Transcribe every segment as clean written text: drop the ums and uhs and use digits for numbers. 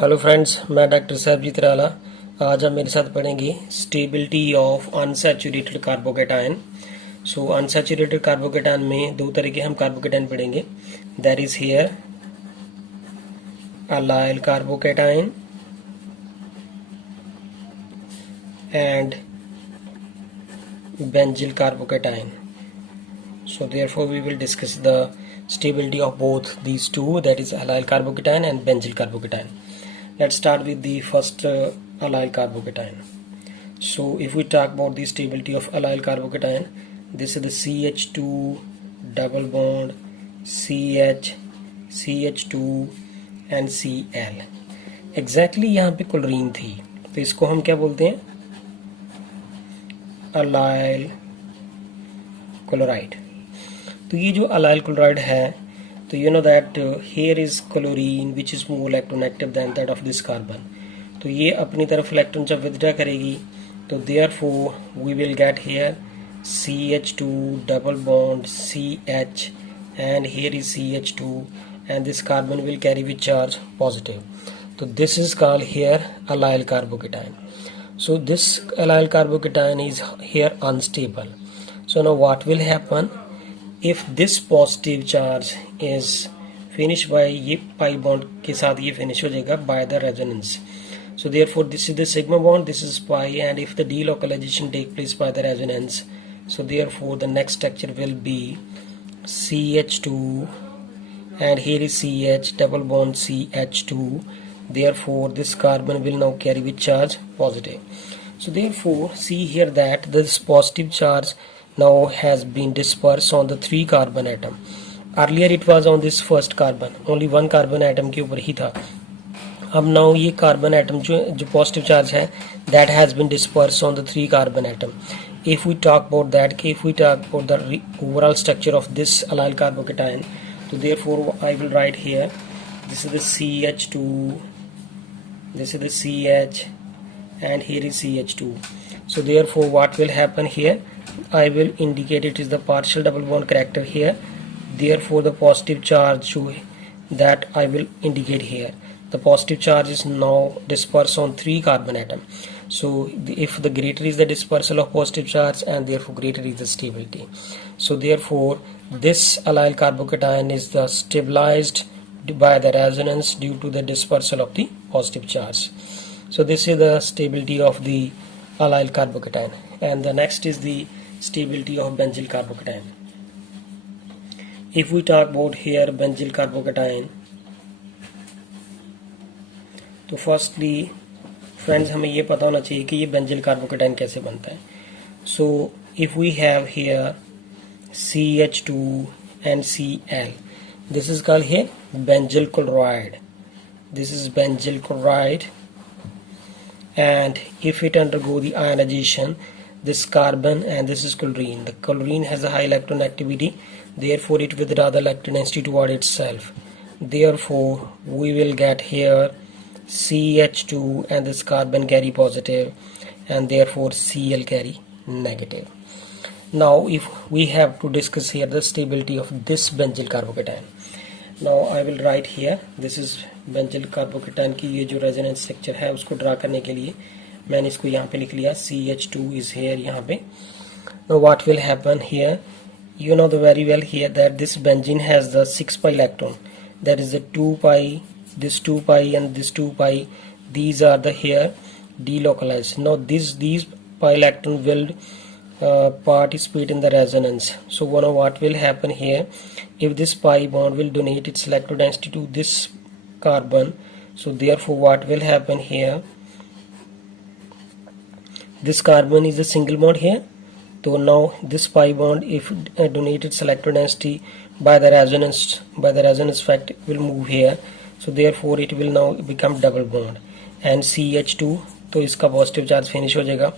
Hello friends, मैं doctor साहबजीत राला। आज हम मेरे साथ पढ़ेंगे stability of unsaturated carbocation. So unsaturated carbocation में दो तरह के हम कार्बोकेटायन पढ़ेंगे। That is here allyl carbocation and benzyl carbocation. So therefore we will discuss the stability of both these two, that is allyl carbocation and benzyl carbocation. Let's start with the first allyl carbocation. So if we talk about the stability of allyl carbocation, this is the CH2 double bond CH CH2 and Cl. Exactly यहाँ पे chlorine थी, तो इसको हम क्या बोलते हैं? allyl chloride. तो ये जो अलाइल क्लोराइड है, तो you know that here is chlorine which is more electronegative than that of this carbon. तो ये अपनी तरफ इलेक्ट्रॉन जब विथड्रॉ करेगी, तो therefore we will get here CH2 double bond CH and here is CH2 and this carbon will carry with charge positive. So this is called here allyl carbocation. So this allyl carbocation is here unstable. So now what will happen? If this positive charge is finished by ये pi bond के साथ ये finish हो जाएगा by the resonance. So therefore this is the sigma bond, this is pi, and if the delocalization take place by the resonance, so therefore the next structure will be CH2 and here is CH double bond CH2. Therefore this carbon will now carry with charge positive. So therefore see here that this positive charge now has been dispersed on the 3 carbon atom. Earlier it was on this first carbon, only 1 carbon atom के ऊपर ही था. अब now ये carbon atom जो positive charge है, that has been dispersed on the 3 carbon atom. If we talk about that, if we talk about the overall structure of this allyl carbocation, so therefore I will write here, this is the CH2, this is the CH, and here is CH2. So therefore what will happen here? I will indicate it is the partial double bond character here. Therefore the positive charge that I will indicate here, the positive charge is now dispersed on 3 carbon atom. So if the greater is the dispersal of positive charge, and therefore greater is the stability. So therefore this allyl carbocation is the stabilized by the resonance due to the dispersal of the positive charge. So this is the stability of the allyl carbocation, and the next is the stability of benzyl carbocation. If we talk about here benzyl carbocation, तो firstly friends हमें ये पता होना चाहिए कि ये benzyl carbocation कैसे बनता है. So if we have here CH2 and Cl, this is called here benzyl chloride. This is benzyl chloride, and if it undergo the ionization, this carbon and this is chlorine. The chlorine has a high electronegativity, therefore it withdraw the electron density toward itself. Therefore we will get here CH2 and this carbon carry positive, and therefore Cl carry negative. Now if we have to discuss here the stability of this benzyl carbocation, now I will write here, this is benzyl carbocation की ये जो resonance structure है उसको draw करने के लिए मैंने इसको यहाँ पे लिख लिया. CH2 is here यहाँ पे. Now what will happen here? You know the very well here that this benzene has the 6 pi electron. That is the 2 pi, this 2 pi and this 2 pi. These are the here delocalized. Now these pi electron will participate in the resonance. So now what will happen here? If this pi bond will donate its electrodensity to this carbon, so therefore what will happen here? This carbon is a single bond here. So now this pi bond, if donate its electrodensity by the resonance fact, will move here. So therefore it will now become double bond, and CH2, तो इसका positive charge finish हो जाएगा.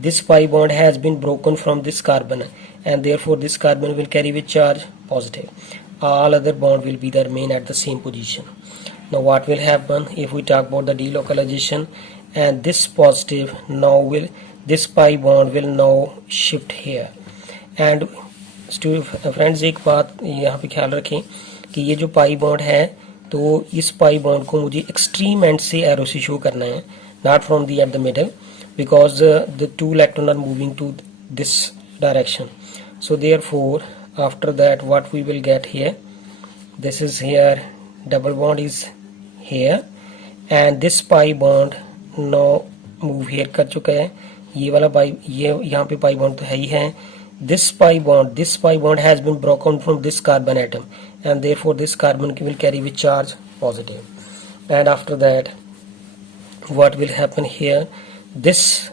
This pi bond has been broken from this carbon, and therefore this carbon will carry with charge positive. All other bond will be the remain at the same position. Now what will happen if we talk about the delocalization, and this positive now will, this pi bond will now shift here. And friends एक बात यहाँ पे ख्याल रखें कि ये जो pi bond है तो इस पाई बॉन्ड को मुझे एक्सट्रीम एंड से एरो से शो करना है, not from the at the middle, because the two electrons are moving to this direction. So therefore after that what we will get here, this is here, double bond is here and this pi bond now move here कर चुका है, ये वाला पाई, ये यहाँ पे pi bond तो है ही है. this pi bond has been broken from this carbon atom and therefore this carbon will carry with charge positive. And after that what will happen here, this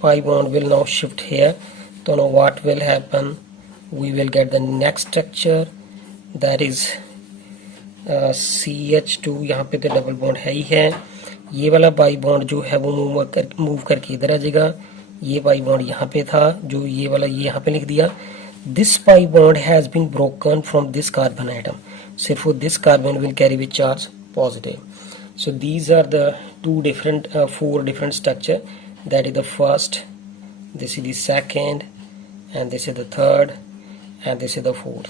pi bond will now shift here. So now what will happen, we will get the next structure, that is CH2. यहाँ पे तो double bond है ही है. ये वाला pi bond जो है वो मूव करके इधर आ जाएगा. ये पाई बॉन्ड यहाँ पे था, जो ये वाला ये यहाँ पे लिख दिया. This pi bond has been broken from this carbon atom. Therefore this carbon will carry with charge positive. So these are the four different structure. That is the first, this is the second, and this is the third, and this is the fourth.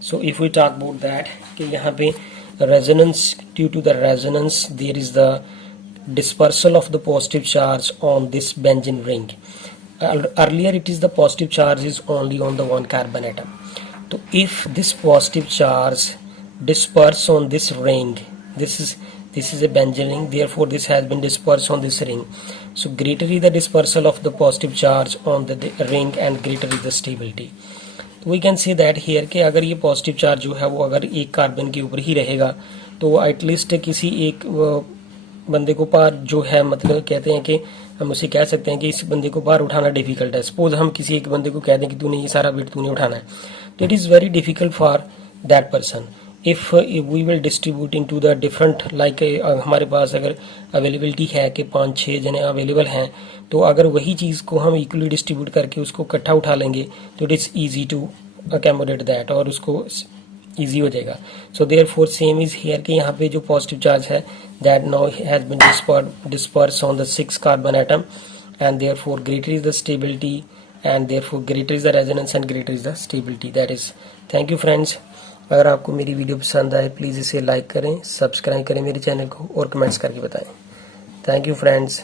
So if we talk about that, कि यहाँ पे resonance, due to the resonance there is the dispersal of the positive charge on this benzene ring. Earlier it is the positive charge is only on the one carbon atom. So if this positive charge disperse on this ring, this is a benzene ring, therefore this has been dispersed on this ring. So greater is the dispersal of the positive charge on the ring and greater is the stability. We can say that here कि अगर ये positive charge जो है वो अगर एक carbon के ऊपर ही रहेगा तो एटलीस्ट किसी एक बंदे को पार जो है, मतलब कहते हैं कि हम उसे कह सकते हैं कि इस बंदे को पार उठाना डिफिकल्ट है. सपोज हम किसी एक बंदे को कह दें कि तूने ये सारा वेट तूने उठाना है, तो it is very difficult for that person. if we will distribute into the different, like हमारे पास अगर अवेलेबिलिटी है कि 5-6 जने अवेलेबल हैं, तो अगर वही चीज़ को हम इक्वली डिस्ट्रीब्यूट करके उसको इकट्ठा उठा लेंगे तो it is easy to accommodate that, और उसको ईजी हो जाएगा. So therefore same is here कि यहाँ पे जो पॉजिटिव चार्ज है that now has been disperse on the 6 carbon atom and therefore greater is the stability and therefore greater is the resonance and greater is the stability. That is, thank you friends. अगर आपको मेरी video पसंद आए please इसे like करें, subscribe करें मेरे channel को और कमेंट्स करके बताएं. Thank you friends.